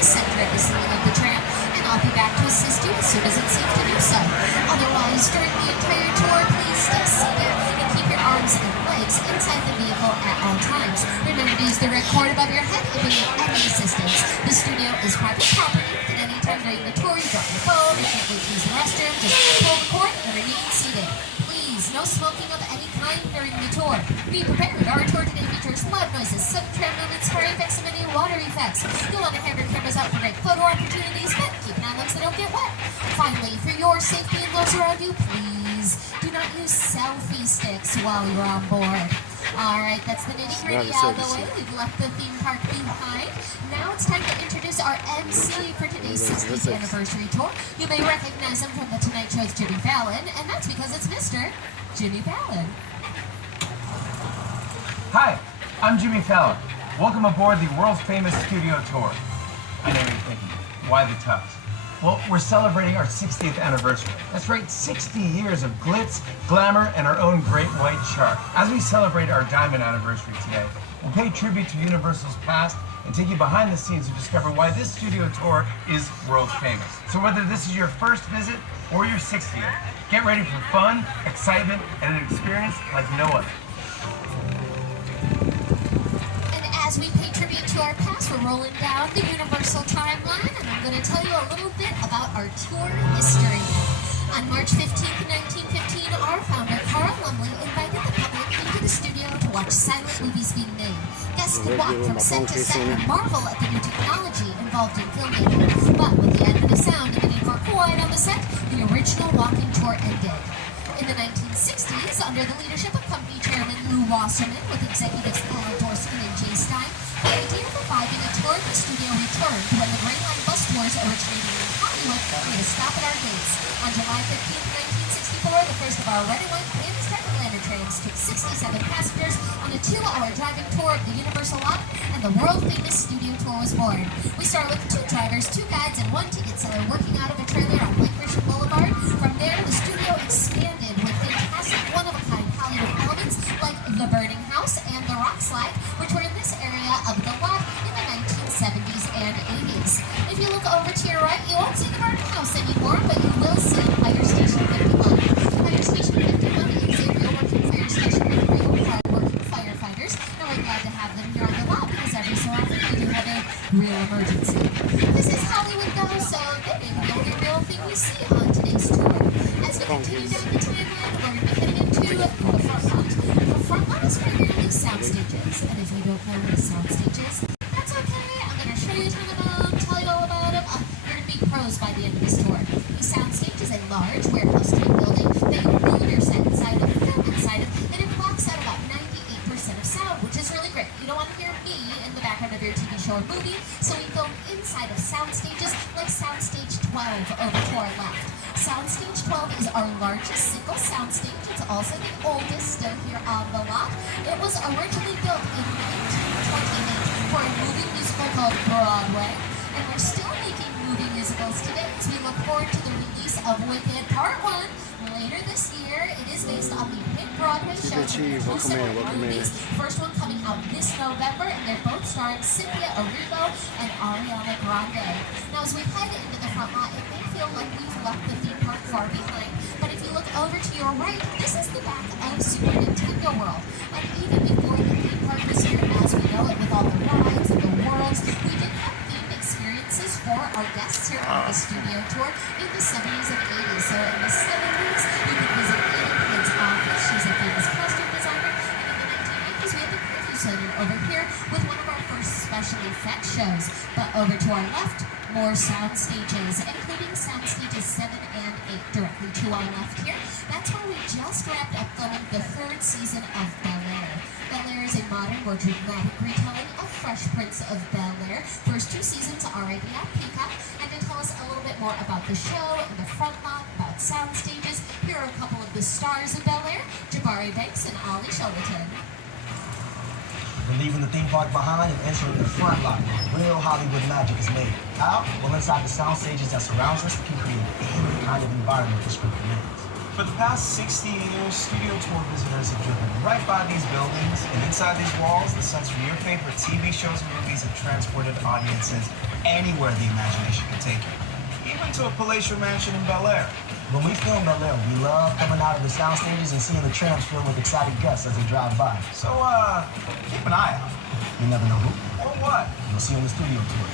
the center of the ceiling of the tram, and I'll be back to assist you as soon as it's safe to do so. Otherwise, during the entire tour, please stay seated and keep your arms and legs inside the vehicle at all times. Remember to use the red cord above your head if you need any assistance. The studio is private property. At any time during the tour, you drop your phone, you can't wait to use the restroom, just pull the cord and remain seated. Please, no smoking of any kind during the tour. Be prepared. Our tour today features loud noises, sudden tram movements, fire effects, and many water effects. You'll want to have your cameras out for great photo opportunities, but keep an eye on them so they don't get wet. Finally, for your safety and those around you, please do not use selfie sticks while you're on board. Alright, that's the nitty-gritty out of the way. We've left the theme park behind. Now it's time to introduce our MC for today's 60th anniversary tour. You may recognize him from The Tonight Show's Jimmy Fallon, and that's because it's Mr. Jimmy Fallon. Hi, I'm Jimmy Fallon. Welcome aboard the world's famous studio tour. I know you're thinking, why the tux? Well, we're celebrating our 60th anniversary. That's right, 60 years of glitz, glamour, and our own great white shark. As we celebrate our diamond anniversary today, we'll pay tribute to Universal's past and take you behind the scenes to discover why this studio tour is world famous. So whether this is your first visit or your 60th, get ready for fun, excitement, and an experience like no other. As we pay tribute to our past, we're rolling down the Universal timeline, and I'm going to tell you a little bit about our tour history. On March 15th, 1915, our founder, Carl Laemmle, invited the public into the studio to watch silent movies being made. Guests could walk from set to set and marvel at the new technology involved in filmmaking. But with the advent of sound and the need for quiet on the set, the original walking tour ended. In the 1960s, under the leadership of company chairman Lew Wasserman, with executives Alan Dorsey and Jay Stein, the idea of reviving a tour of the studio returned when the Grey Line bus tours originating in Hollywood made a stop at our gates. On July 15th, 1964, the first of our red and white Amtrak Atlanta trains took 67 passengers on a 2-hour driving tour of the Universal lot, and the world-famous studio tour was born. We start with 2 drivers, 2 guides, and 1 ticket seller working out of a trailer on Lake Christian Boulevard. From there, the studio expanded with fantastic one-of-a-kind Hollywood elements like the Burning House and the Rock Slide, which were in this area of the lot in the 1970s and 80s. If you look over to your right, you won't see the Burning House anymore, but you will see Fire Station 51. Fire Station 51 is a real working fire station with real hard-working firefighters, and we're glad to have them here on the lot because every so often we do have a real emergency. This is Hollywood though, so that may be the only real thing we see on today's tour. As we continue down the timeline, we're going to be heading into the front lot. The front lot is primarily sound stages, and if you don't know what a sound stage is, that's okay. I'm going to show you a ton of them, tell you all about them. You're going to be pros by the end of this tour. The sound stage is a large warehouse-type building that you build your set inside of, film inside of, and it blocks out about 98% of sound, which is really great. You don't want to hear me in the background of your TV show or movie, so we film inside of sound stages like Soundstage 12 over to our left. Soundstage 12 is our largest single soundstage. It's also the oldest still here on the lot. It was originally built in 1928 for a movie musical called Broadway, and we're still making movie musicals today as we look forward to the release of Wicked Part 1 later this year. It is based on the hit Broadway show movies. First one coming out this November, and they're both starring Cynthia Erivo and Ariana Grande. Now, as we head into the front lot, it may feel like we've left the theme park far behind, but if you look over to your right, this is the back of Super Nintendo World. And even before the theme park was here, as we know it, with all the rides and the worlds, we did have themed experiences for our guests here on the studio tour in the 70s and 80s. So in the 70s, you could visit Annie Kidd's office. She's a famous costume designer. And in the 1980s, we had the Preview Center over here with one of our first special effects shows. But over to our left, more sound stages, including sound stages 7 and 8 directly to our left here. That's where we just wrapped up filming the 3rd season of Bel-Air. Bel-Air is a modern, more dramatic retelling of Fresh Prince of Bel-Air. First 2 seasons are already on Peacock, and to tell us a little bit more about the show and the front lot, about sound stages, here are a couple of the stars of Bel-Air, Jabari Banks and Ollie Showalter. We're leaving the theme park behind and entering the front lot. Real Hollywood magic is made. How? Well, inside the sound stages that surrounds us, we can create any kind of environment this group demands. For the past 60 years, studio tour visitors have driven right by these buildings, and inside these walls, the sets from your favorite TV shows and movies have transported audiences anywhere the imagination can take you, even to a palatial mansion in Bel Air. When we film Bel Air, we love coming out of the sound stages and seeing the trams filled with excited guests as they drive by. So, keep an eye out. You never know who or what you'll see on the studio tour.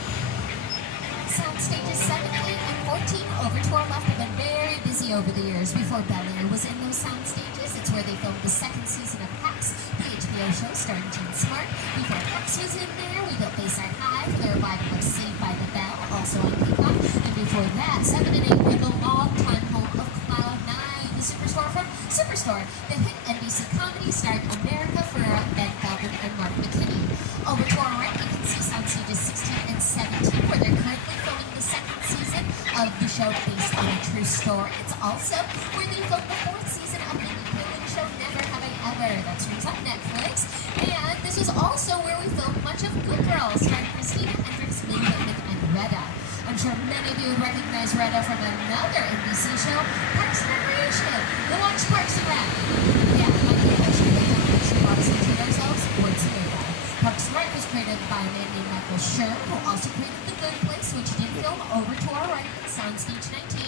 Sound stages 7, 8, and 14 over to our left have been very busy over the years. Before Bel Air was in those sound stages, it's where they filmed the second season of Hacks, the HBO show starring Gene Smart. Before Hacks was in there, we built Bayside High for the revival of Saved by the Bell, also on Peacock. And before that, 7 and 8 were the long-time home of Cloud9, the Superstore from Superstore, the hit NBC comedy starring America Ferrera, Ben Feldman, and Mark McKinney. Over to our right, you can see sound stages 16 and 17, where they're currently filming the second season of the show based on a true story. It's also where they filmed the 4th season of the independent show Never Have I Ever. That streams on Netflix. And this is also where we filmed much of Good Girls, starring Christina Hendricks, Lily Bowman, and Retta. I'm sure many of you would recognize Retta from another NBC show, Parks and Recreation. Go watch Parks and Rec. Yeah, my favorite show they don't actually brought us into themselves, what's new about it. Parks and Rec was created by a man named Michael Schur, who also created The Good Place, which did film over to our right in Soundstage 19.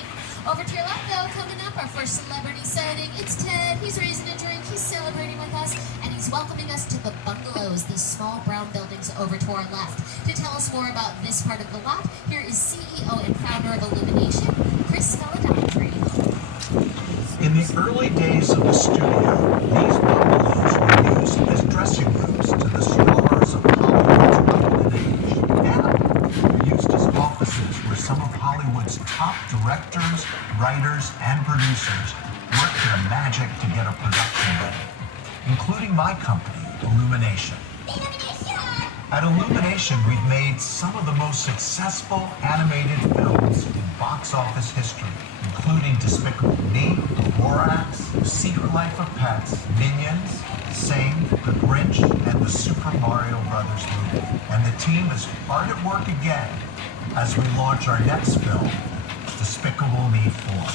Over to your left, though, coming up, our first celebrity sighting. It's Ted. He's raising a drink. He's celebrating with us, and he's welcoming us to the bungalows, these small brown buildings over to our left. To tell us more about this part of the lot, here is CEO and founder of Illumination, Chris Meledandri. In the early days of the studio, these bungalows were used as dressing rooms to the stars of Hollywood's golden age. Now, they're used as offices where some of Hollywood's top directors, writers, and producers work their magic to get a production ready, including my company, Illumination. At Illumination, we've made some of the most successful animated films in box office history, including Despicable Me, Lorax, Secret Life of Pets, Minions, Sing, The Grinch, and the Super Mario Brothers movie. And the team is hard at work again as we launch our next film, Despicable Me 4.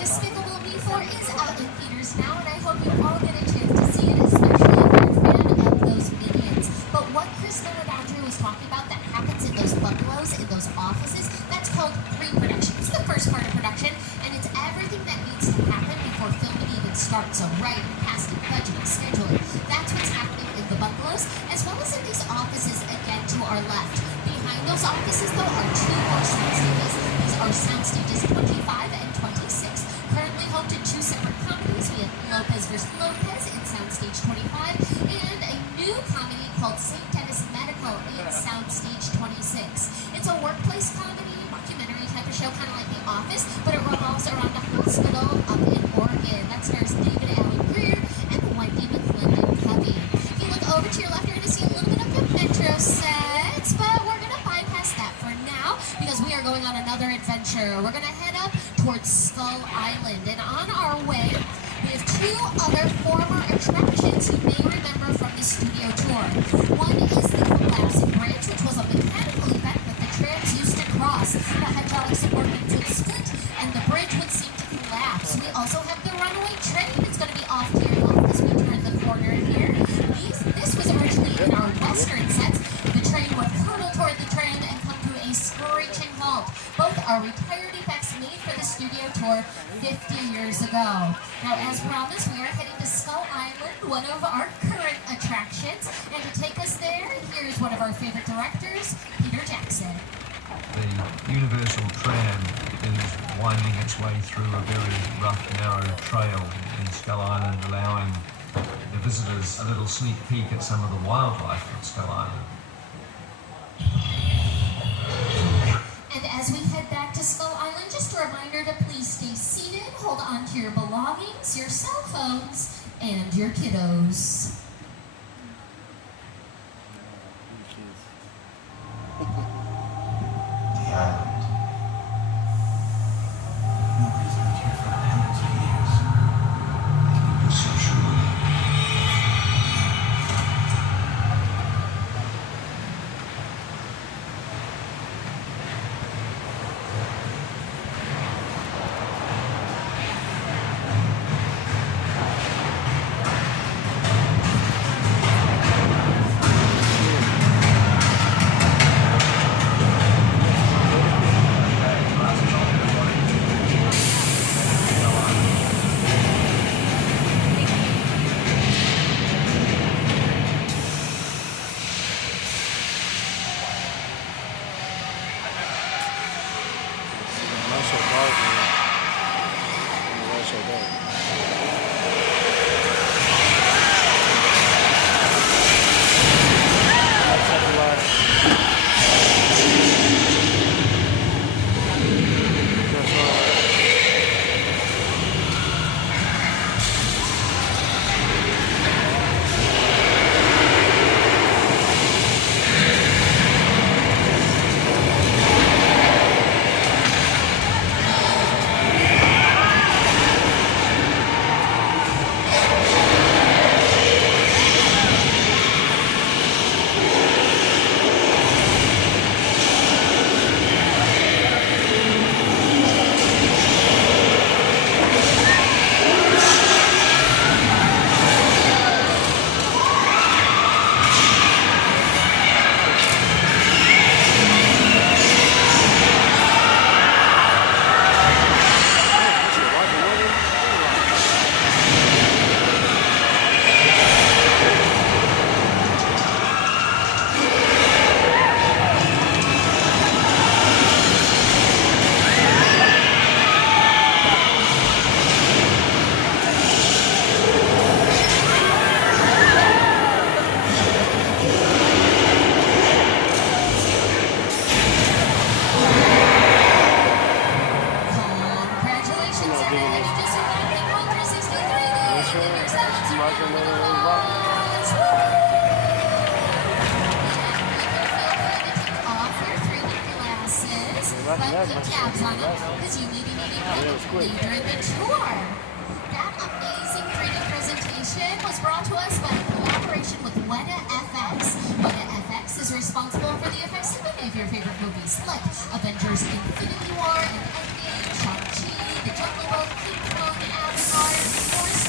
Despicable Me 4 is out in theaters now, and I hope you all get a chance to see it, especially if you're a fan of those Minions. But what Chris Meledandri was talking about that happens in those bungalows, in those offices, that's called pre-production. It's the first part of production, and it's everything that needs to happen before filming even starts. So writing, casting, budgeting, scheduling. That's what's happening in the bungalows, as well as in these offices again to our left. Behind those offices, though, are 2 more sound stages. These are sound stages 25 and 26, currently home to 2 separate comedies. We have Lopez vs. Lopez in Soundstage 25, and a new comedy called St. Dennis Medical in Soundstage 26. It's a workplace comedy, mockumentary type of show, kind of like The Office, but it revolves around a hospital up in Oregon. That stars David Allen Greer and Wendy McClendon Covey. If you look over to your left, you're going to see a little bit of the Metro sets, but we're going to bypass that for now because we are going on another adventure. We're going to head up towards Skull Island, and on our way, we have 2 other former attractions you may remember from the studio tour. One is the collapsing bridge, which was a mechanical event that the trams used to cross. The hydraulic support would split, and the bridge would seem to collapse. We also have the runaway train that's going to be off to your left as we turn the corner here. This was originally in our western sets. The train would hurtle toward the train and come to a screeching halt. Both are retired effects made for the studio tour 50 years ago. Now, as promised, we are heading to Skull Island, one of our current attractions. And to take us there, here's one of our favorite directors, Peter Jackson. The Universal Tram is winding its way through a very rough, narrow trail in Skull Island, allowing the visitors a little sneak peek at some of the wildlife of Skull Island. And as we head back to Skull Island, just a reminder to please stay seated, hold on to your belongings, your cell phones, and your kiddos. The island. Nobody's lived here for hundreds of years. It was so true. but keep tabs on them because you may be needing them later in the tour. That amazing 3D presentation was brought to us by a collaboration with Weta FX. Weta FX is responsible for the effects of many of your favorite movies, like Avengers Infinity War and Endgame, Shang-Chi, The Jungle Book, King Kong, Avatar, and of course,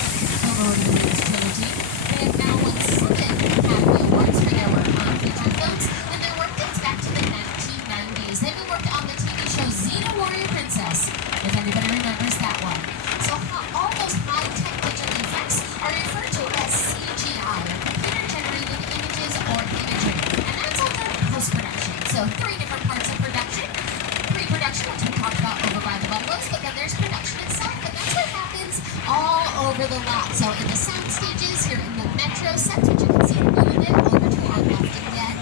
the Lord of the Rings trilogy. They have now won 7 Academy Awards for their work on feature films, and their work dates back to the 1990s. They even worked on the TV show Xena Warrior Princess, if anybody remembers that one. So all those high-tech digital effects are referred to as CGI, or computer-generated images or imagery, and that's all done in post-production. So 3 different parts of production. Pre-production, which we talked about over by the bungalows, but then there's production itself, and that's what happens all over the lot. So in the sound stages, here in the Metro sets, which you can see a little bit over to our left again,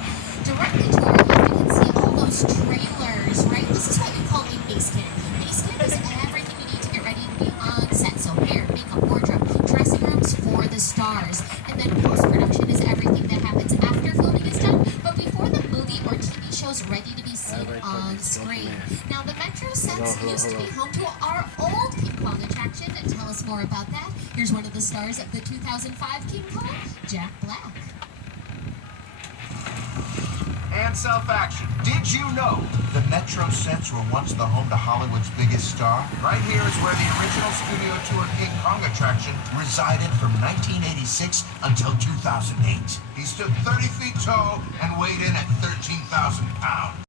directly to our left, you can see all those trailers, right? This is what we call a base kit. Base kit is everything you need to get ready to be on set. So hair, makeup, wardrobe, dressing rooms for the stars. And then post-production is everything that happens after filming is done, but before the movie or TV show's ready to be seen on screen. Now, the Metro sets used to be home to our old King Kong attraction. And tell us more about that, here's one of the stars of the 2005 King Kong, Jack Black. And self-action. Did you know the Metro sets were once the home to Hollywood's biggest star? Right here is where the original studio tour King Kong attraction resided from 1986 until 2008. He stood 30 feet tall and weighed in at 13,000 pounds.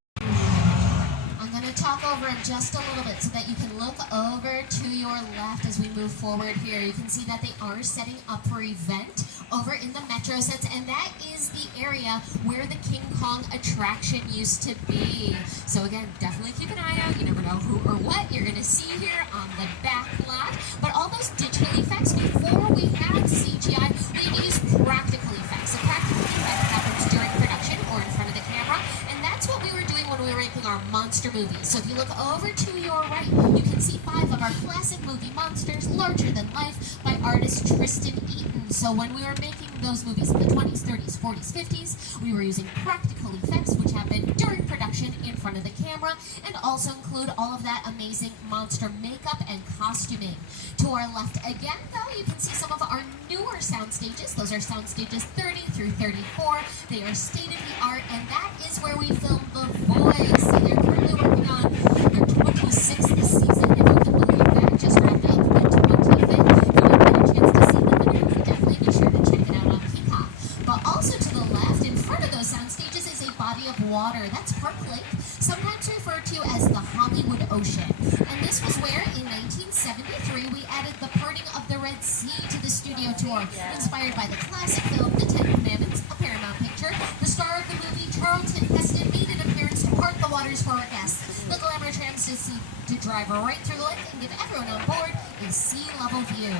I'm going to talk over it just a little bit so that you can look over to your left as we move forward here. You can see that they are setting up for event over in the Metro sets, and that is the area where the King Kong attraction used to be. So again, definitely keep an eye out. You never know who or what you're going to see here on the back lot. But all those digital effects, before we had CGI, we used practical effects. A practical effect happens during production or in front of the camera, and that's what we were doing when we were making our monster movies. So if you look over to your right, you can see 5 of our classic movie monsters, larger than life, by artist Tristan Eaton. So when we were making those movies in the 20s, 30s, 40s, 50s, we were using practical effects, which happened during production in front of the camera, and also include all of that amazing monster makeup and costuming. To our left again, though, you can see some of our newer sound stages. Those are sound stages 30 through 34. They are state-of-the-art, and that is where we filmed The Voice. So they're currently working on their 26th season, if you can believe that. Just wrapped up the 25th. If you didn't get a chance to see the video, you can definitely be sure to check it out on Peacock. But also to the left, in front of those sound stages, is a body of water. That's Park Lake, sometimes referred to as the Hollywood Ocean. And this was where, in 1973, we added the parting of the Red Sea to the studio tour, inspired by the classic film The Ten Commandments, a Paramount picture. The star of the movie, Charlton Heston, made an appearance to part the waters for our guests. The glamour trams to drive right through the lake and give everyone on board a sea-level view.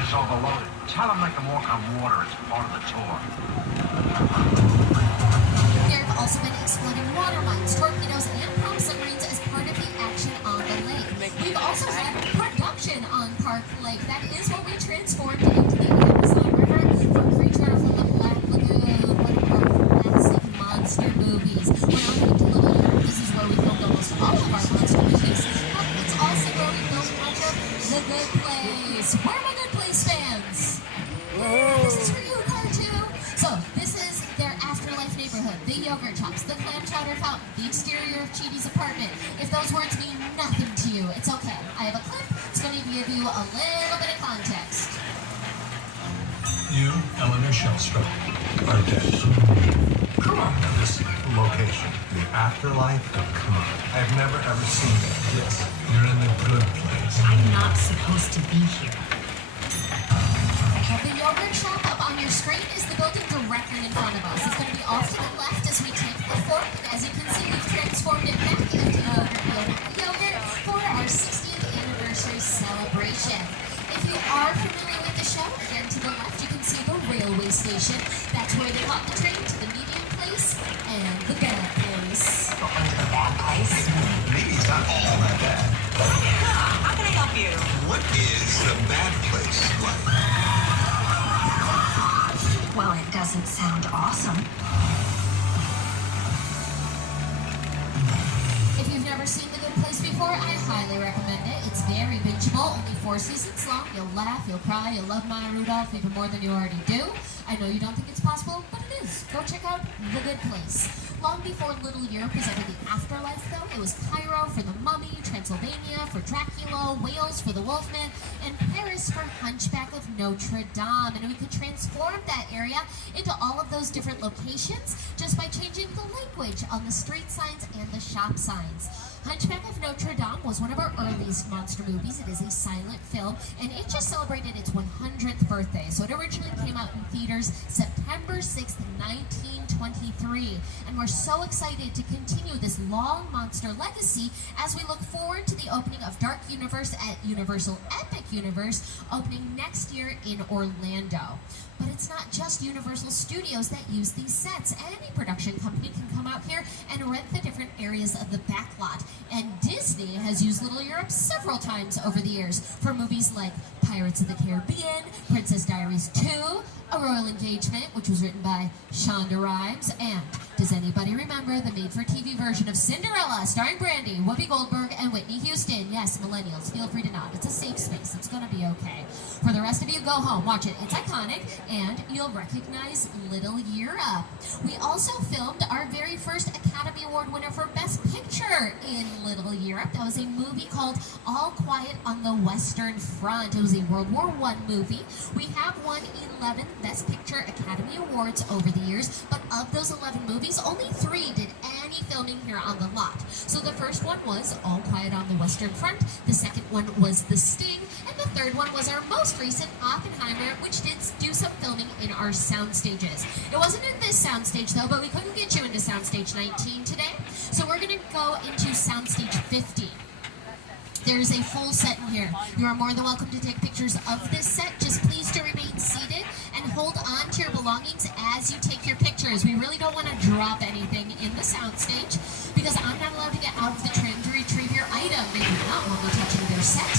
It's overloaded. Tell them they can walk on water as part of the tour. There have also been exploding water mines, torpedoes, and pump submarines as part of the action on the lake. We've also had production on Park Lake. That is what we transformed into the Amazon River for Creature from the Black Lagoon, one of our classic monster movies. When I'm heading to Little Europe, this is where we filmed almost all of our monster movies. But it's also where we filmed much of The Good Place. Where are my Good Place fans? Yeah, this is for you, car too. So this is their afterlife neighborhood, the yogurt shops, the clam chowder fountain, the exterior of Chidi's apartment. If those words mean nothing to you, it's okay. I have a clip. It's going to give you a little bit of context. You, Eleanor Shellstrop, are dead. Come on, now this location, the afterlife of Khan. I've never ever seen it. Yes, you're in the good place. I'm not supposed to be here. The yogurt shop up on your screen is the building directly in front of us. It's going to be off to the left as we take the fork. As you can see, we've transformed it back into yogurt for our 60th anniversary celebration. If you are familiar with the show, again to the left, you can see the railway station. That's where they caught the train to the medium place and the bad place. The bad place? Maybe it's not all that bad. How can I help you? What is the bad place like? Well, it doesn't sound awesome. If If you've never seen The Good Place before, I highly recommend it. It's very bingeable, only 4 seasons long. You'll laugh, you'll cry, you'll love Maya Rudolph even more than you already do. I know you don't think it's possible, but it is. Go check out The Good Place. Long before Little Europe was ever the afterlife, though, it was Cairo for the Mummy, Transylvania for Dracula, Wales for the Wolfman, and Paris for Hunchback of Notre Dame. And we could transform that area into all of those different locations just by changing the language on the street signs and the shop signs. Hunchback of Notre Dame was one of our earliest monster movies. It is a silent film, and it just celebrated its 100th birthday. So it originally came out in theaters September 6th, 1923. And we're so excited to continue this long monster legacy as we look forward to the opening of Dark Universe at Universal Epic Universe, opening next year in Orlando. But it's not just Universal Studios that use these sets. Any production company can come out here and rent the different areas of the backlot. And Disney has used Little Europe several times over the years for movies like Pirates of the Caribbean, Princess Diaries 2, A Royal Engagement, which was written by Shonda Rhimes, and does anybody remember the made-for-TV version of Cinderella starring Brandy, Whoopi Goldberg, and Whitney Houston? Yes, millennials, feel free to nod. It's a safe space. It's going to be okay. For the rest of you, go home, watch it. It's iconic, and you'll recognize Little Europe. We also filmed our very first Academy Award winner for Best Picture in Little Europe. That was a movie called All Quiet on the Western Front. It was a World War I movie. We have won 11 Best Picture Academy Awards over the years, but of those 11 movies, only 3 did any filming here on the lot. So the first one was All Quiet on the Western Front, the second one was The Sting, and the third one was our most recent Oppenheimer, which did do some filming in our sound stages. It wasn't in this soundstage though, but we couldn't get you into soundstage 19 today, so we're going to go into soundstage 50. There's a full set in here. You are more than welcome to take pictures of this set. Just please to remain seated and hold on to your belongings as you take your pictures. We really don't want to drop anything in the soundstage because I'm not allowed to get out of the tram to retrieve your item. They do not want me touching their set.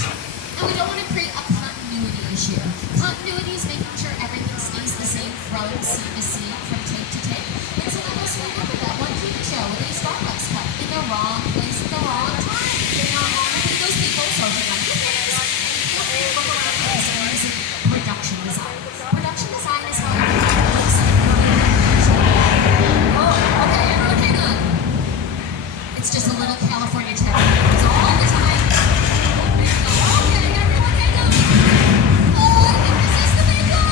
And we don't want to create a continuity issue. Continuity is making sure everything stays the same from scene to scene, from take to take. And some of us remember that one TV show with a Starbucks cup in the wrong place at the wrong time. You're not honoring those people, so if you like your things, feel free to look around for this amazing production design. Production design is how everything looks like. Oh, okay, everyone hang on. It's just a little California trip. It's all the time. Okay, everyone hang on. Oh, I think this is the big one.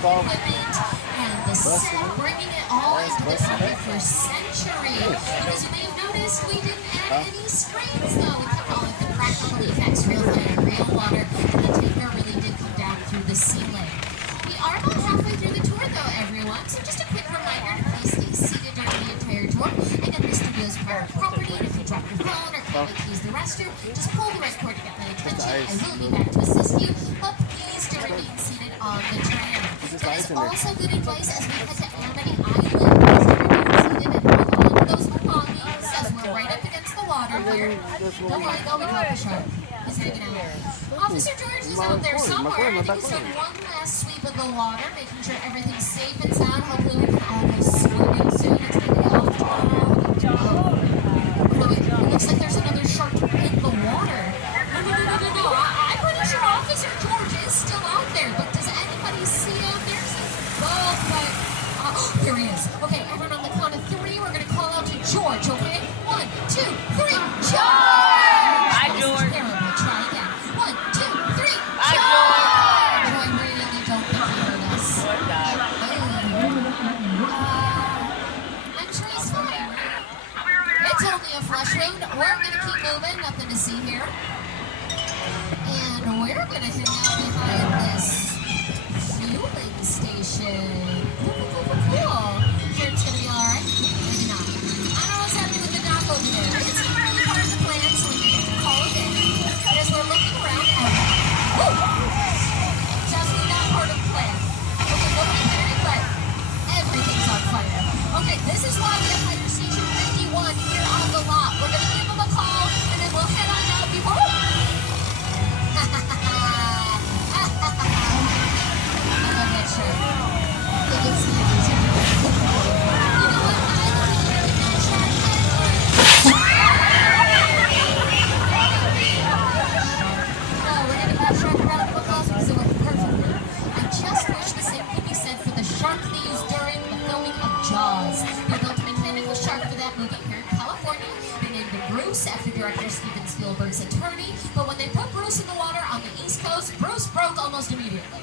And the set, bringing it all into the 21st century. Because you may have noticed we didn't add any screens though. We kept all of the practical effects, real fire, real water, and the taper really did come down through the ceiling. We are about halfway through the tour though, everyone. So just a quick reminder to please stay seated during the entire tour. Again, this studio is private property, and if you drop your phone or can't make use the restroom, faster, just pull the red cord to get my attention. I will be back to assist you, but please do remain seated on the tram. That is also good advice as we head to Amity Island. Please do remain seated and hold on to those belongings as we're right up against the water here. Don't worry, though, we caught the shark. He's hanging out. Officer George is out there somewhere. I think he's doing one last sweep of the water, making sure everything's safe and sound. Hopefully we can all go swimming soon. It's going to be off tomorrow. No, wait, it looks like there's another shark in the water. No. I'm pretty sure Officer George is still out there, but does anybody see out there? Oh, but here he is. Okay, everyone on the count of three, we're going to call out to George, okay? 1, 2, 3, George! Hi, George. Terrible. Try again. 1, 2, 3, Hi, George! I really don't think he heard us. I'm sure he's fine. It's only a flush room. We're going to keep moving. Nothing to see here. And we're going to hang out behind this fueling station. Cool. Sure it's going to be alright? Maybe not. I don't know what's happening with the dock over there. It's not really part of the plan, so we may have to call it in. But as we're looking around, definitely not part of the plan. Okay, nobody cared, but everything's on fire. Okay, this is why we have Fire Station 51 here on the lot. We're going to give them a call, and then we'll head on out before... I love that shirt. It gives me a reason. You know what? I don't even really know shark head. No, we're going to give shark a round of applause because it worked perfectly. I just wish the same could be said for the shark they used during the filming of Jaws. They built a mechanical shark for that movie here in California. They named him Bruce after director Steven Spielberg's attorney. But when they put Bruce in the water on the East Coast, Bruce broke almost immediately.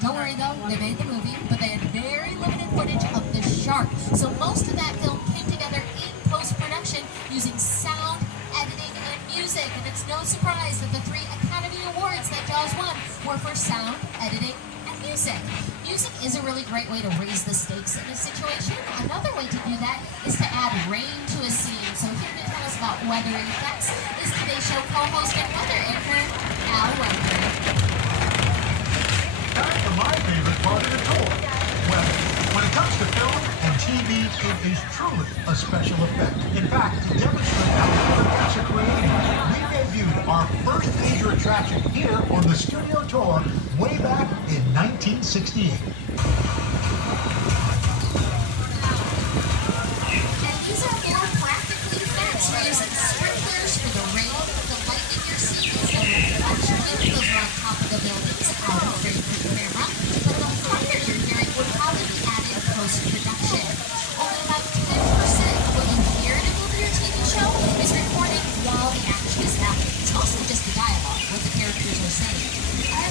Don't worry though, they made the movie, but they had very limited footage of the shark. So most of that film came together in post-production using sound, editing, and music. And it's no surprise that the 3 Academy Awards that Jaws won were for sound, editing, and music. Music is a really great way to raise the stakes in a situation. Another way to do that is to add rain to a scene. So here to tell us about weather effects is today's show co-host and weather anchor, Al Weather. Time for my favorite part of the tour. Well, when it comes to film and TV, it is truly a special effect. In fact, to demonstrate how the effects are created, we debuted our first major attraction here on the studio tour way back in 1968. And these are more practical effects. We're using sprinklers for the rain, the lightning you're seeing is the reflection wind. Those are on top of the buildings, out of frame for the camera. But the thunder you're hearing would probably be added post-production. Only about 10% of what you hear in a movie or TV show is recorded while the action is happening. It's mostly just the dialogue, what the characters are saying.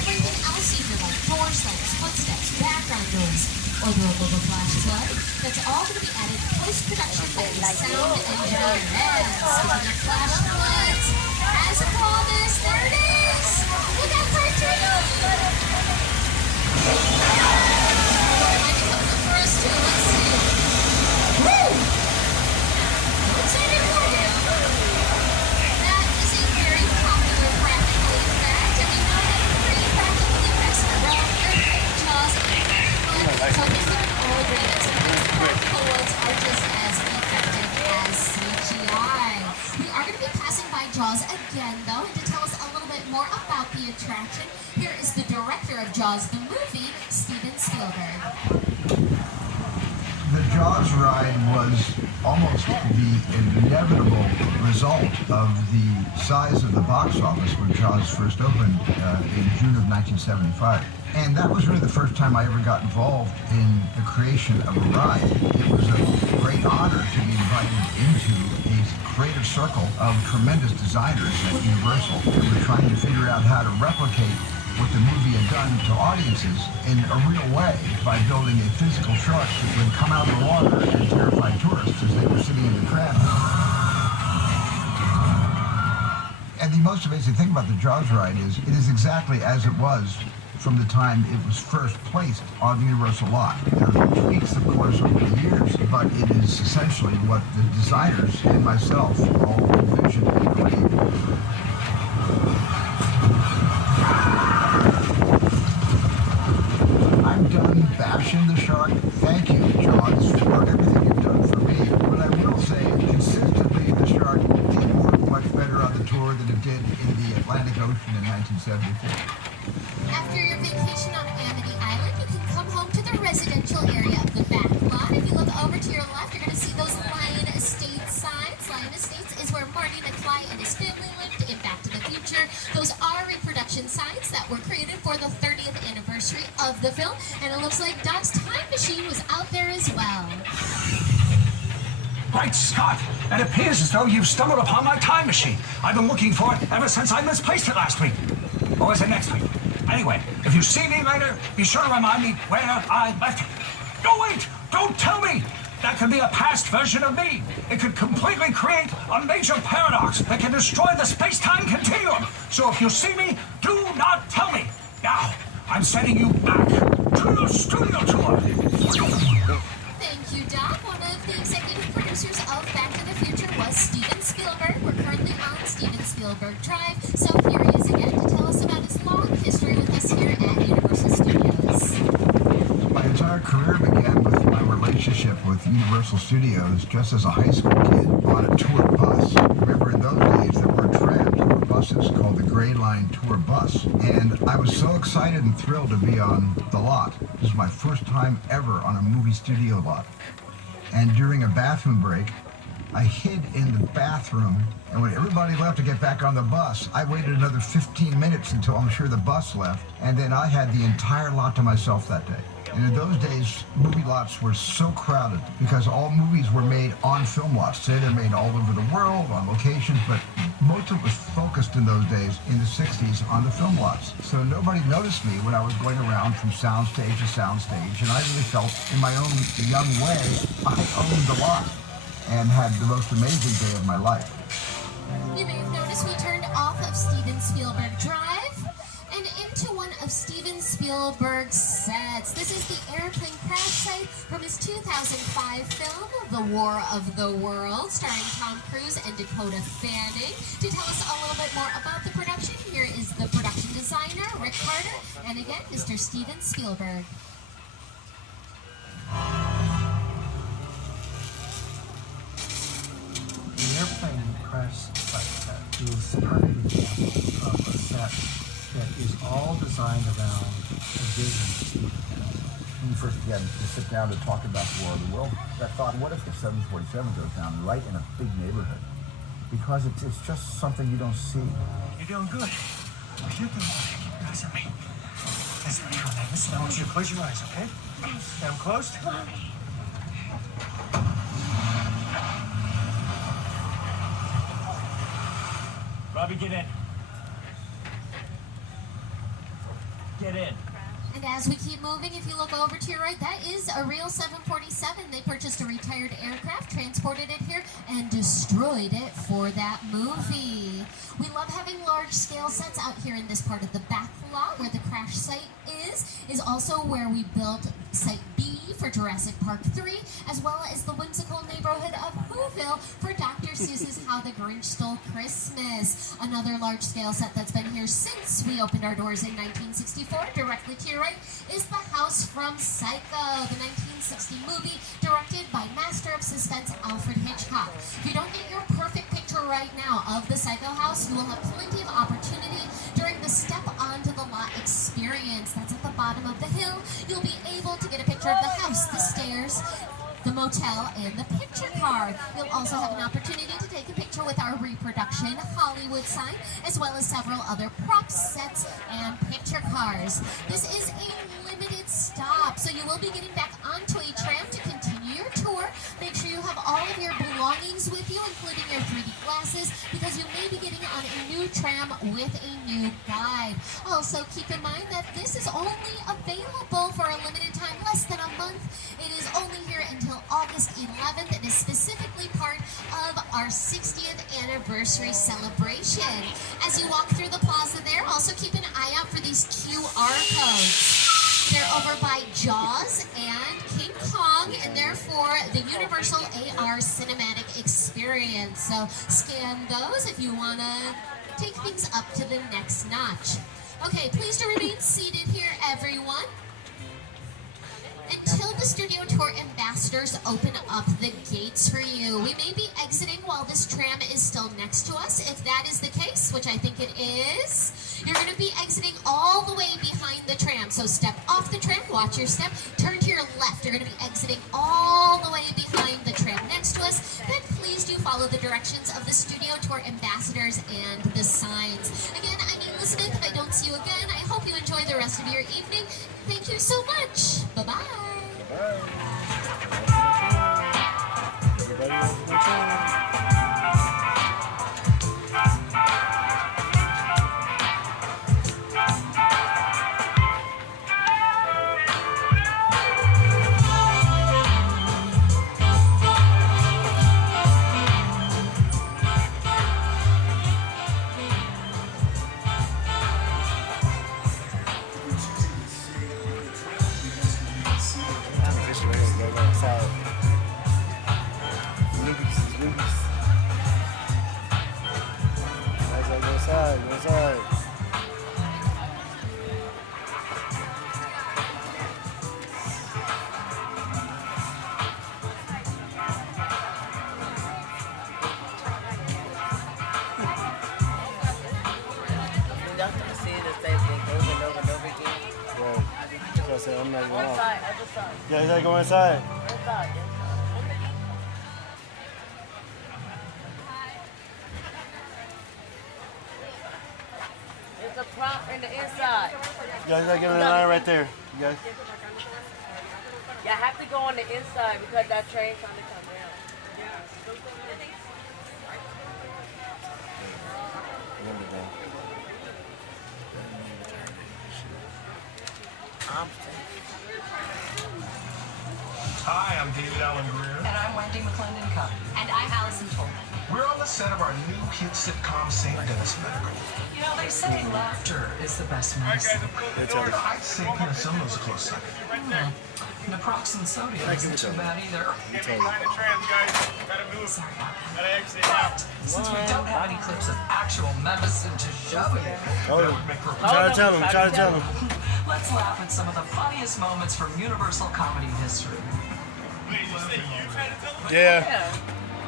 Everything else you hear, like door slams, footsteps, background noise, or the logo flash flood, that's all going to be added post-production by the sound engineer. And speaking of flash floods, as promised, there it is! Look out for it, might be coming up for us too, let's see. Woo! What's in it for you? That is a very popular practical effect, and we know that 3 practical effects in a row, Earthquake, Jaws, and Everyone. So these are all great, and sometimes the practical ones are just as effective as CGI. We are going to be passing by Jaws again, though, and to tell us a little bit more about the attraction, here is the director of Jaws, the movie, Steven Spielberg. The Jaws ride was almost the inevitable result of the size of the box office when Jaws first opened in June of 1975. And that was really the first time I ever got involved in the creation of a ride. It was a great honor to be invited into a creative circle of tremendous designers at Universal who were trying to figure out how to replicate what the movie had done to audiences in a real way by building a physical shark that would come out of the water and terrify tourists as they were sitting in the crowd. And the most amazing thing about the Jaws ride is it is exactly as it was from the time it was first placed on the Universal lot. There are tweaks, of course, over the years, but it is essentially what the designers and myself all envisioned and created. the tour that it did in the Atlantic Ocean in 1974. After your vacation on Amity Island, you can come home to the residential area of the back lot. If you look over to your left, you're going to see those Lion Estates signs. Lion Estates is where Marty McFly and his family lived in Back to the Future. Those are reproduction signs that were created for the 30th anniversary of the film. And it looks like Doc's time machine was out there as well. Great Scott! It appears as though you've stumbled upon my time machine. I've been looking for it ever since I misplaced it last week. Or was it next week? Anyway, if you see me later, be sure to remind me where I left it. Oh, wait! Don't tell me! That could be a past version of me. It could completely create a major paradox that can destroy the space-time continuum. So if you see me, do not tell me. Now, I'm sending you back to the studio tour. Thank you, Doc. One of the executive producers of Back to the Future was Steven Spielberg. We're currently on Steven Spielberg Drive, so here he is again to tell us about his long history with us here at Universal Studios. My entire career began with my relationship with Universal Studios just as a high school kid on a tour bus. Remember, in those days there were trams, there were buses called the Gray Line Tour Bus. And I was so excited and thrilled to be on the lot. This was my first time ever on a movie studio lot. And during a bathroom break, I hid in the bathroom, and when everybody left to get back on the bus, I waited another 15 minutes until I'm sure the bus left, and then I had the entire lot to myself that day. And in those days, movie lots were so crowded because all movies were made on film lots. Today they're made all over the world, on location, but most of it was focused in those days, in the 60s, on the film lots. So nobody noticed me when I was going around from soundstage to soundstage, and I really felt, in my own young way, I owned the lot and had the most amazing day of my life. You may have noticed we turned off of Steven Spielberg Drive and into one of Steven Spielberg's sets. This is the airplane crash site from his 2005 film, The War of the Worlds, starring Tom Cruise and Dakota Fanning. To tell us a little bit more about the production, here is the production designer, Rick Carter, and again, Mr. Steven Spielberg. The airplane crash site is a perfect example of a set that is all designed around a vision that Steven had. When you first began to sit down to talk about the War of the World, that thought, what if the 747 goes down right in a big neighborhood? Because it's just something you don't see. You're doing good. You're doing good. Keep your eyes on me. Listen, listen, I want you to close your eyes, okay? Now I'm closed. Robbie, get in. Get in. And as we keep moving, if you look over to your right, that is a real 747. They purchased a retired aircraft, transported it here, and destroyed it for that movie. We love having large-scale sets out here in this part of the back lot where the crash site is also where we built Site B for Jurassic Park 3, as well as the whimsical neighborhood of Whoville for Dr. Seuss's How the Grinch Stole Christmas. Another large-scale set that's been here since we opened our doors in 1964, directly to your right, is the house from Psycho, the 1960 movie directed by master of suspense Alfred Hitchcock. If you don't get your perfect picture right now of the Psycho house, you will have plenty of opportunity during the Step Onto the Lot experience. That's at the bottom of the hill. You'll be able to get a picture of the house, the stairs, the motel, and the picture card. You'll also have an opportunity to take a picture with our reproduction Hollywood sign, as well as several other props, sets, and picture cars. This is a limited stop, so you will be getting back onto a tram to continue your tour. Make sure you have all of your belongings with you, including your 3D glasses, because you may be getting on a new tram with a new guide. Also, keep in mind that this is only available for a limited time, less than a month. It is only here until August 11th. It is specifically part of our 60th anniversary celebration. As you walk through the plaza there, also keep an eye out for these QR codes. They're over by Jaws and King Kong, and they're for the Universal AR Cinematic Experience. So scan those if you want to take things up to the next notch. Okay, please do remain seated here, everyone. Until the studio Studio Tour ambassadors open up the gates for you. We may be exiting while this tram is still next to us. If that is the case, which I think it is, you're going to be exiting all the way behind the tram. So step off the tram, watch your step, turn to your left. You're going to be exiting all the way behind the tram next to us. Then please do follow the directions of the Studio Tour ambassadors and the signs. Again, I'm Elizabeth. If I don't see you again, I hope you enjoy the rest of your evening. Thank you so much. Bye-bye. Everybody has a good time. Yeah, you gotta go inside. There's a prop in the inside. You guys gotta get in the line right there. You guys. You have to go on the inside because that train's trying to come down. Hi, I'm David Allen Greer. And I'm Wendy McClendon Cup. And I'm Allison Tolman. We're on the set of our new hit sitcom, St. Dennis Medical. You know, they say laughter is the best medicine. I'd say penicillin was a close second. Naproxen sodium isn't too bad either. Sorry about that. But since we don't have any clips of actual medicine to show you, Try to tell him. let's laugh at some of the funniest moments from Universal comedy history. Yeah.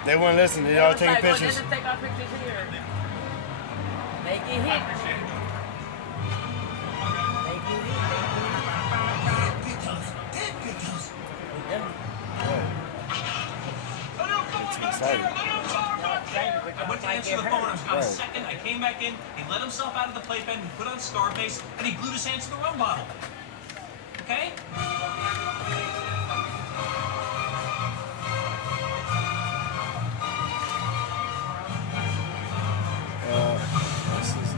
They wouldn't listen. They all taking pictures. Take our pictures here. Make it hit. I went to answer the phone, I was gone a second, I came back in, he let himself out of the playpen, he put on Scarface, and he glued his hands to the rum bottle. Okay?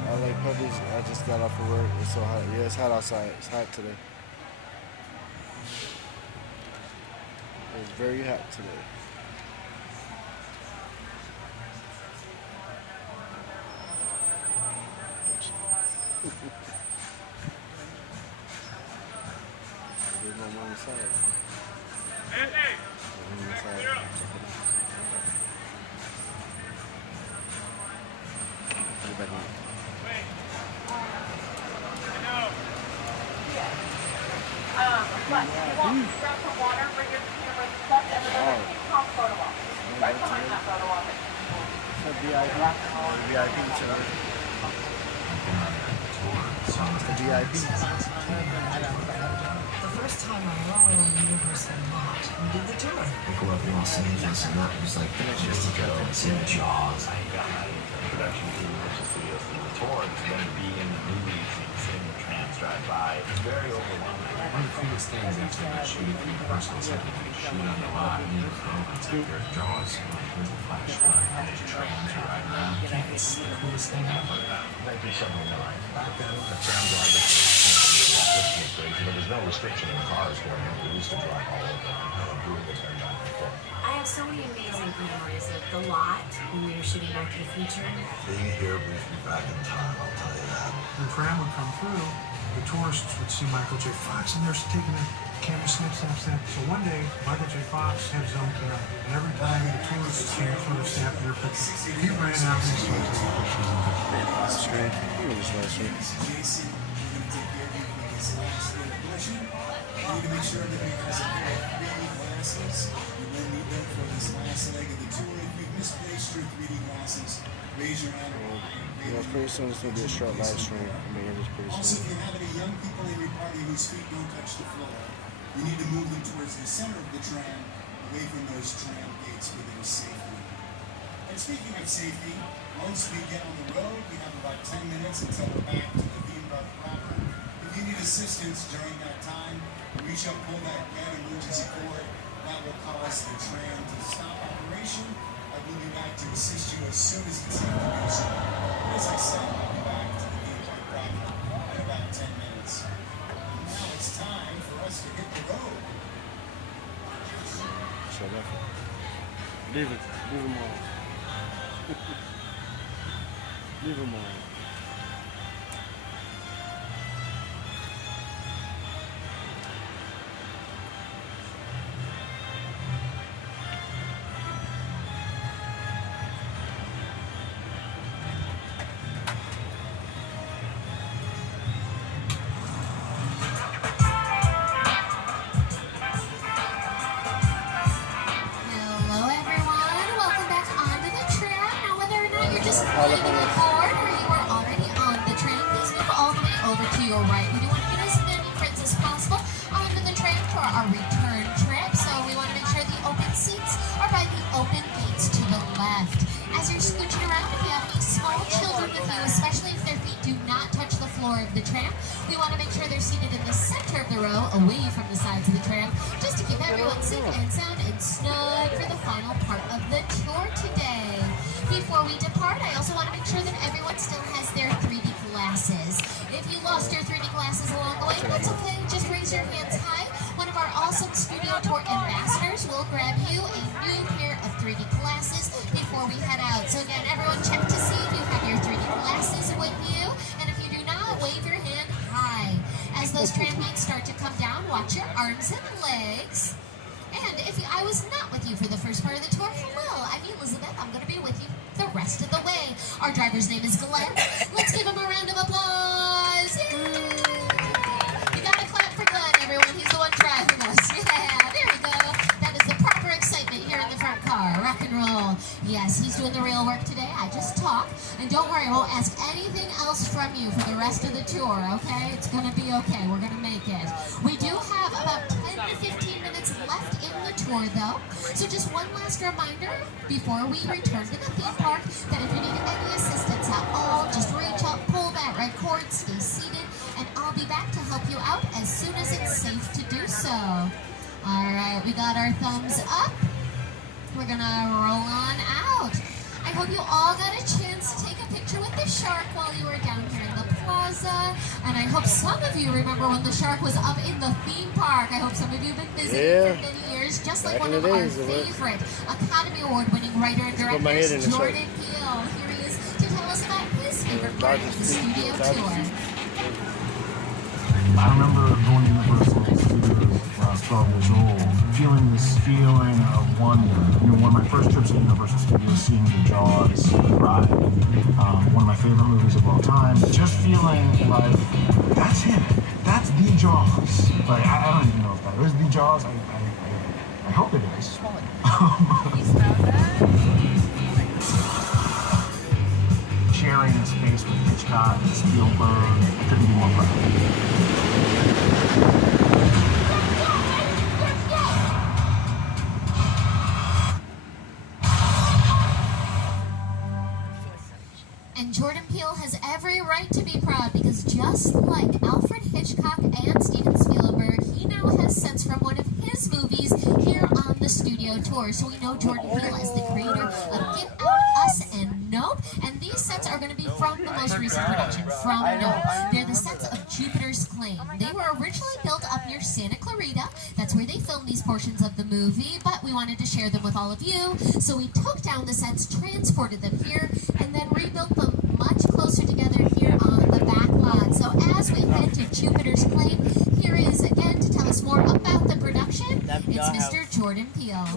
I like Puppies. I just got off of work. It's so hot. Yeah, it's hot outside. It's hot today. It's very hot today. There's no one inside. Hey! Get back on. But you want to grab some water, bring your camera stuff, and then top photo op. Right behind that photo op. VIP tonight. VIP. The first time I rolled on the Universal lot, we did the tour. I grew up in Los Angeles, and that was like just to go and see the Jaws. I got my production to Universal Studios for the tour, to then be in the movies and seeing the trams drive by. It's very overwhelming. One of the coolest things after that shoot at Universal is having to shoot on the lot and you know, it's like your Jaws, with the flash flood, and there's trains you ride around. It's the coolest thing ever. 1979. Back then, the tram drivers were crazy, but there's no restriction in cars going in. We used to drive all over and do the very back and forth. I have so many amazing memories of the lot when we were shooting Back to the Future. Being here brings me back in time, I'll tell you that. When tram would come through, the tourists would see Michael J. Fox, and they're taking a camera snip. So one day, Michael J. Fox had his own camera, and every time the tourists came through the snap their picture, he ran out and he started taking pictures. Straight. He was straight. this last little portion. We need to make sure everybody has a pair of 3D glasses. You will need them for this last leg of the tour. If you've misplaced your 3D glasses, raise your hand high. Pretty soon it's gonna be a short live stream. I mean, it's pretty Also, soon. if you have any young people in your party whose feet don't touch the floor, you need to move them towards the center of the tram, away from those tram gates for their safety. And speaking of safety, once we get on the road, we have about 10 minutes until we're back to the theme park proper. If you need assistance during that time, we shall pull that red emergency cord. That will cause the tram to stop operation. I will be back to assist you as soon as it's safe to do so. As I said, I'll be back to the theme park proper in about 10 minutes. And now it's time for us to hit the road. Shut up. Leave it. Leave them all. Leave them all. Hello everyone, welcome back onto the tram. Now whether or not you're just landing aboard or you are already on the train, please move all the way over to your right. We do want to get as many friends as possible onto the tram for our return trip, so we want to make sure the open seats are by the open gates to the left. As you're scooching around, if you have any small children with you, especially if their feet do not touch the floor of the tram, we want to make sure they're seated in the center of the row, away from the sides of the tram, just to keep everyone safe and sound and snug for the final part of the tour today. Before we depart, I also want to make sure that everyone still has their 3D glasses. If you lost your 3D glasses along the way, that's okay. Just raise your hands high. One of our awesome studio tour ambassadors will grab you a new pair of 3D glasses before we head out. So again, everyone check to see if you have your 3D glasses with you. And if you do not, wave your hand high. As those tram gates start to come down, watch your arms and legs. And if I was not with you for the first part of the tour, hello, I'm Elizabeth. I'm going to be with you the rest of the way. Our driver's name is Glenn. Let's give him a round of applause. Yay! You got to clap for Glenn, everyone. He's the one driving us. Yeah, there we go. That is the proper excitement here in the front car. Rock and roll. Yes, he's doing the real work today. I just talk. And don't worry, I won't ask anything else from you for the rest of the tour, okay? It's going to be okay. We're going to make it. We do have about 10 to 15 minutes left in the tour, though. So just one last reminder before we return to the theme park that if you need any assistance at all, just reach up, pull that red cord, stay seated, and I'll be back to help you out as soon as it's safe to do so. All right, we got our thumbs up. We're gonna roll on out. I hope you all got a chance to take a picture with the shark while you were down here in the plaza. And I hope some of you remember when the shark was up in the theme park. I hope some of you have been visiting for many years, just like one of our favorite Academy Award winning writer and directors, Jordan Peele. Here he is to tell us about his favorite part of the studio tour. I remember going to Universal Studios when I was 12 years old, feeling this feeling of wonder. You know, one of my first trips to Universal Studios, seeing the Jaws ride, one of my favorite movies of all time. Just feeling like, that's it. That's the Jaws. Like, I don't even know if that is the Jaws. I hope it is. Sharing a space with Hitchcock and Spielberg, I couldn't be more proud. And Jordan Peele has every right to be proud because just like Alfred Hitchcock and Steven Spielberg, he now has sets from one of his movies here on the studio tour. So we know Jordan Peele is the creator of Get Out, Us, and Nope. And these sets are going to be from the most recent production, from Nope. They're the sets of Jupiter's Claim. They were originally built up near Santa Clarita. That's where they filmed these portions of the movie, but we wanted to share them with all of you. So we took down the sets, transported them here, and then rebuilt them much closer together here on the back lot. So as we head to Jupiter's Claim, here is again to tell us more about the production. It's Mr. Jordan Peele.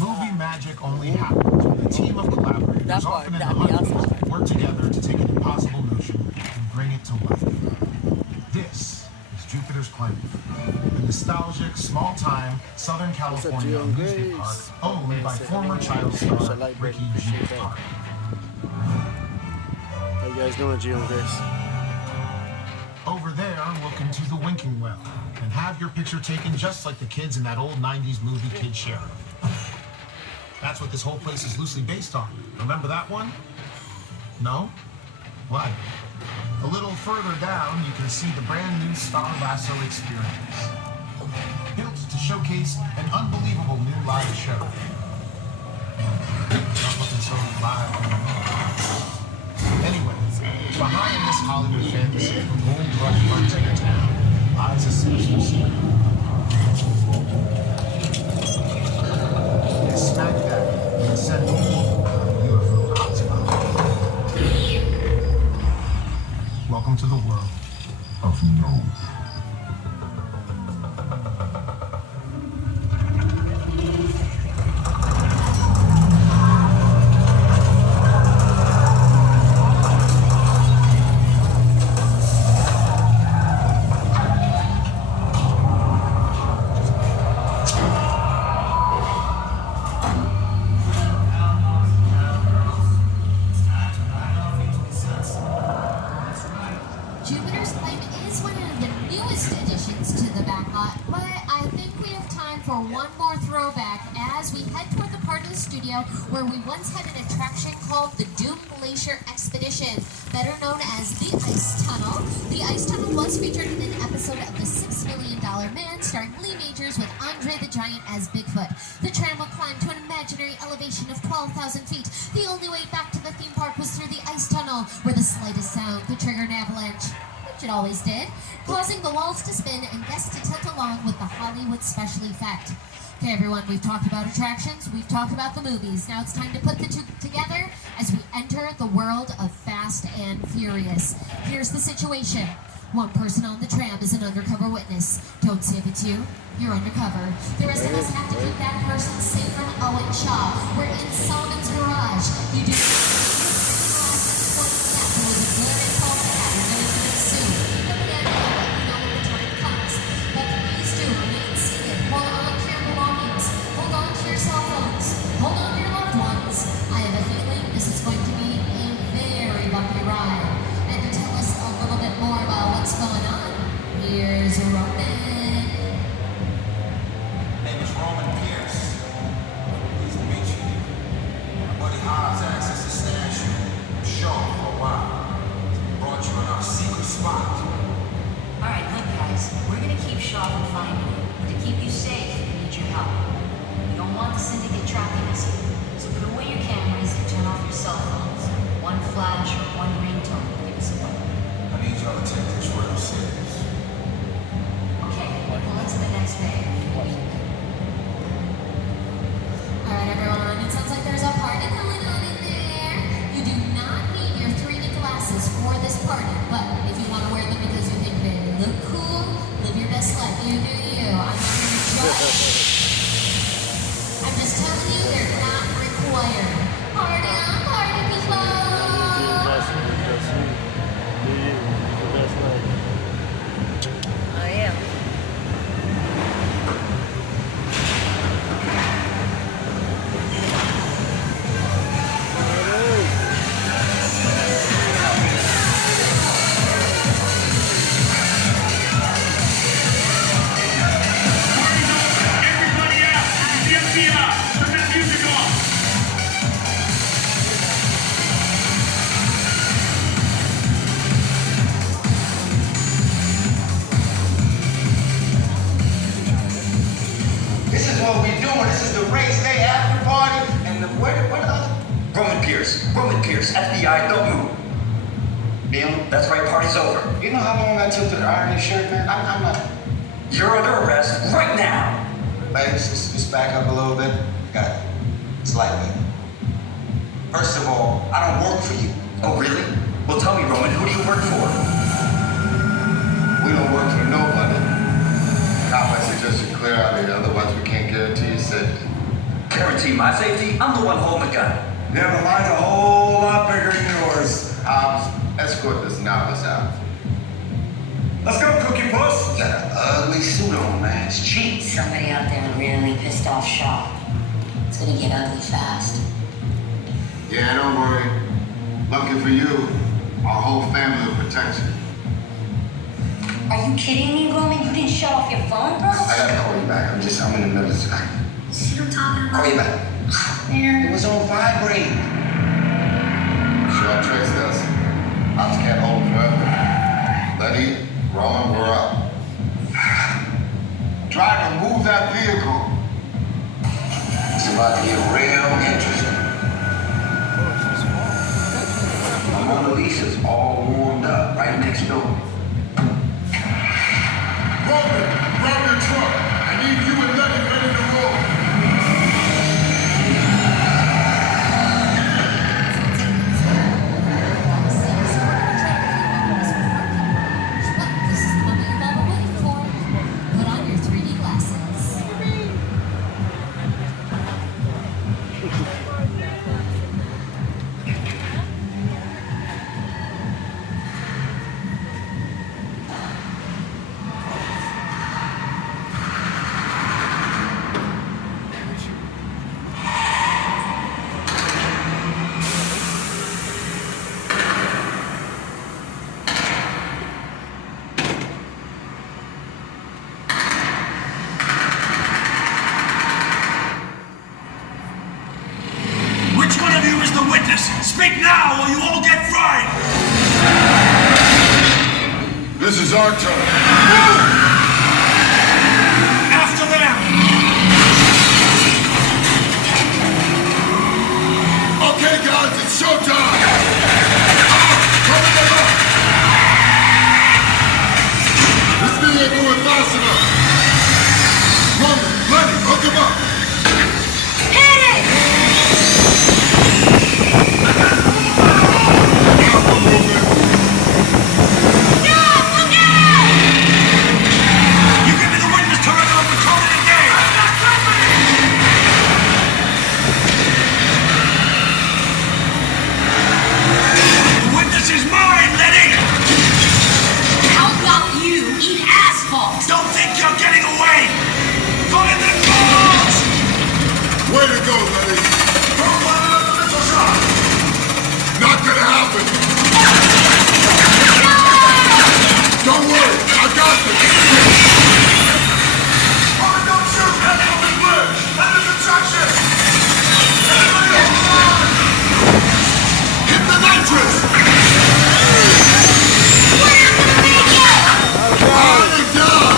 Movie magic only happens when a team of collaborators, often in the hundreds, work together to take an impossible notion and bring it it to life. This is Jupiter's Claim, a nostalgic, small-time Southern California amusement park owned by former child star Ricky G. Park. How you guys doing, Gio and Grace? Over there, look into the winking well and have your picture taken just like the kids in that old 90s movie Kid Sheriff. That's what this whole place is loosely based on. Remember that one? No? What? A little further down, you can see the brand new Star Lasso experience. Built to showcase an unbelievable new live show. Not looking so live anymore. Anyway, behind this Hollywood fantasy from Gold Rush frontier town lies a sinister secret. It's smack dab in the center of UFO hotspot. Welcome to the world of no. Jupiter's Claim is one of the newest additions to the backlot, but I think we have time for one more throwback as we head toward the part of the studio where we once had an attraction called the Doom Glacier Expedition, better known as the Ice Tunnel. The Ice Tunnel was featured in an episode of The $6 Million Man starring Lee Majors with Andre the Giant as Bigfoot. The tram will climb to an imaginary elevation of 12,000 feet. The only way back to the theme park was through the Ice Tunnel, where the slightest sound could trigger an avalanche. Which it always did, causing the walls to spin and guests to tilt along with the Hollywood special effect. Okay, everyone, we've talked about attractions, we've talked about the movies. Now it's time to put the two together as we enter the world of Fast and Furious. Here's the situation. One person on the tram is an undercover witness. Don't say if it's you, you're undercover. The rest of us have to keep that person safe from Owen Shaw. We're in Solomon's garage. You do hold on to your loved ones. I have a feeling this is going to be a very bumpy ride. And to tell us a little bit more about what's going on, here's Roman. My name is Roman Pierce. Pleased to meet you. My buddy Hobbs asked us to stash you. Show for a while. Brought you in our secret spot. Alright, look guys, we're gonna keep Shaw from finding you. To keep you safe, we need your help. We don't want the syndicate tracking us here, so put away your cameras and turn off your cell phones. One flash or one ringtone will give us away. I need y'all to take this real serious. Okay, pull into the next bay. Alright everyone, it sounds like there's a party going on in there. You do not need your 3D glasses for this party, but if you want to wear them because you think they look cool, live your best life. You do you. I'm not here to judge. I'm just telling you, they're not required. Party on, party people! I am. This is what we doing. This is the race day after party. And where the other? Roman Pierce, FBI, don't move. Neil, that's right, party's over. You know how long I took to iron this shirt, man? I'm not. You're under arrest right now. Ladies, just back up a little bit. Got it. It's lightweight. First of all, I don't work for you. Oh, really? Well, tell me, Roman, who do you work for? We don't work for nobody. Cop, I suggest you clear out of here, otherwise we can't guarantee your safety. Guarantee my safety? I'm the one holding the gun. Never mind, a whole lot bigger than yours. Escort this novice out. That's cheap. Somebody out there really pissed off Shaw. It's gonna get ugly fast. Yeah, don't worry. Lucky for you, our whole family will protect you. Are you kidding me, Roman? You didn't shut off your phone, bro? I gotta call you back. I'm in the middle of this. See what I'm talking about? Call you back. Man. It was on vibrate. Sure, Trace does. Ops can't hold him forever. Letty, Roman, we're up. Driver, move that vehicle. It's about to get real interesting. The Mona Lisa's all warmed up right next door. Roman, grab your truck. I need you and Letty ready to roll. This is the moment you've all been waiting for. Put on your 3D glasses. Which one of you is the witness? Speak now or you all get fried! This is our turn. After them! Okay, guys, it's showtime. Cover them up. This thing ain't moving fast enough. Roman, Letty, hook him up. You give me the witness turn and I'll call it a day! The witness is mine, Letty! How about you eat asphalt? Don't think you're getting away! Go in the balls! Way to go, Letty. Don't let another missile shot! Not gonna happen. Don't worry, I got this. Roman, don't shoot! Head up the bridge! Enemy traction! Everybody hold on! Hit the nitrous. We're not gonna make it! Ride or die.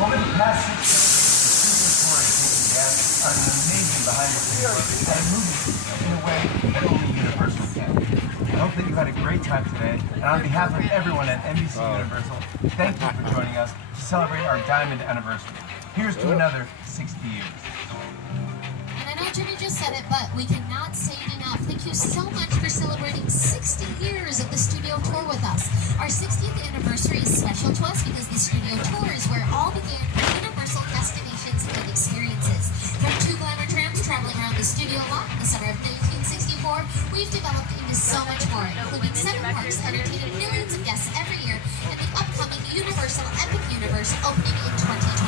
Over the past 6 years, an amazing behind-the-scenes look at a movie in a way that only Universal can. I hope that you had a great time today, and on behalf of everyone at NBC Universal, thank you for joining us to celebrate our diamond anniversary. Here's to another 60 years. And I know Jimmy just said it, but we cannot say it enough. Thank you so much for celebrating 60 years of the studio tour with us. Our 60th anniversary is special to us because the studio tour is where all began for Universal destinations and experiences. From 2 glamour trams traveling around the studio lot in the summer of 1964, we've developed into so much more, including 7 parks entertaining millions of guests every year, and the upcoming Universal Epic Universe opening in 2025.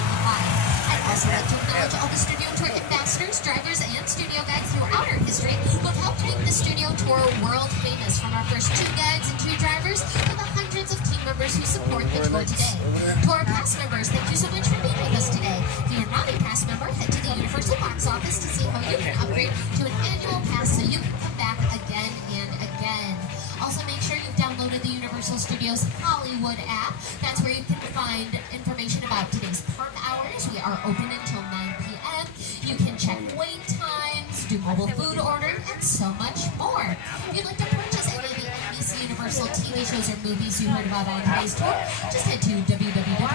I'd also like to acknowledge all the studio tour ambassadors, drivers, and studio guides throughout our history who have helped make the studio tour world famous, from our first 2 guides and 2 drivers to the hundreds of team members who support the tour today. To our past members, thank you so much for being with us today. If you're not a past member, head to the Universal box office to see how you can upgrade to an annual pass so you can come back again and again. Also, make sure you've downloaded the Universal Studios Hollywood app. That's where you can find information about today's park hours. We are open until 9 p.m. You can check wait times, do mobile food ordering, and so much more. If you'd like to purchase any of the NBC Universal Universal TV shows or movies you heard about on today's tour, just head to www.uphe.com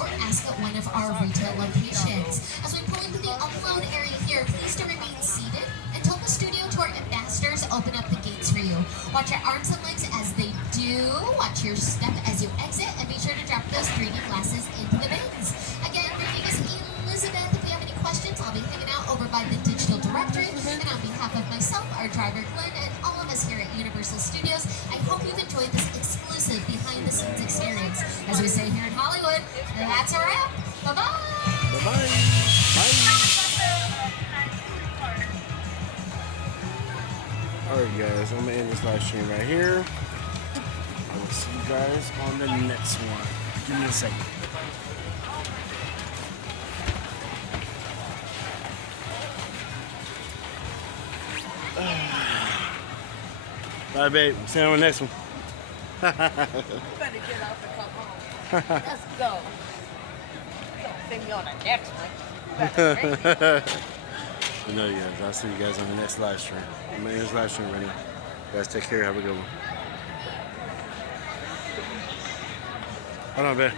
or ask at one of our retail locations. As we pull into the upload area here, please to remain seated until the studio tour ambassadors open up the gates for you. Watch your arms and legs as they do. Watch your step as you exit, and be sure to drop those 3D glasses into the bins. Again, my name is Elizabeth. If you have any questions, I'll be hanging out over by the digital directory. And on behalf of myself, our driver Glenn, and all of us here at Universal Studios, I hope you've enjoyed this exclusive behind-the-scenes experience. As we say here in Hollywood, that's a wrap. Bye-bye. Bye-bye. Alright guys, I'm gonna end this live stream right here. I will see you guys on the next one. Give me a second. Bye babe, see you on the next one. You better get off and come home. Let's go. Don't send me on the next one. You better I know you guys. I'll see you guys on the next live stream. I'm gonna end this live stream right now. You guys take care. Have a good one. Hold on, babe.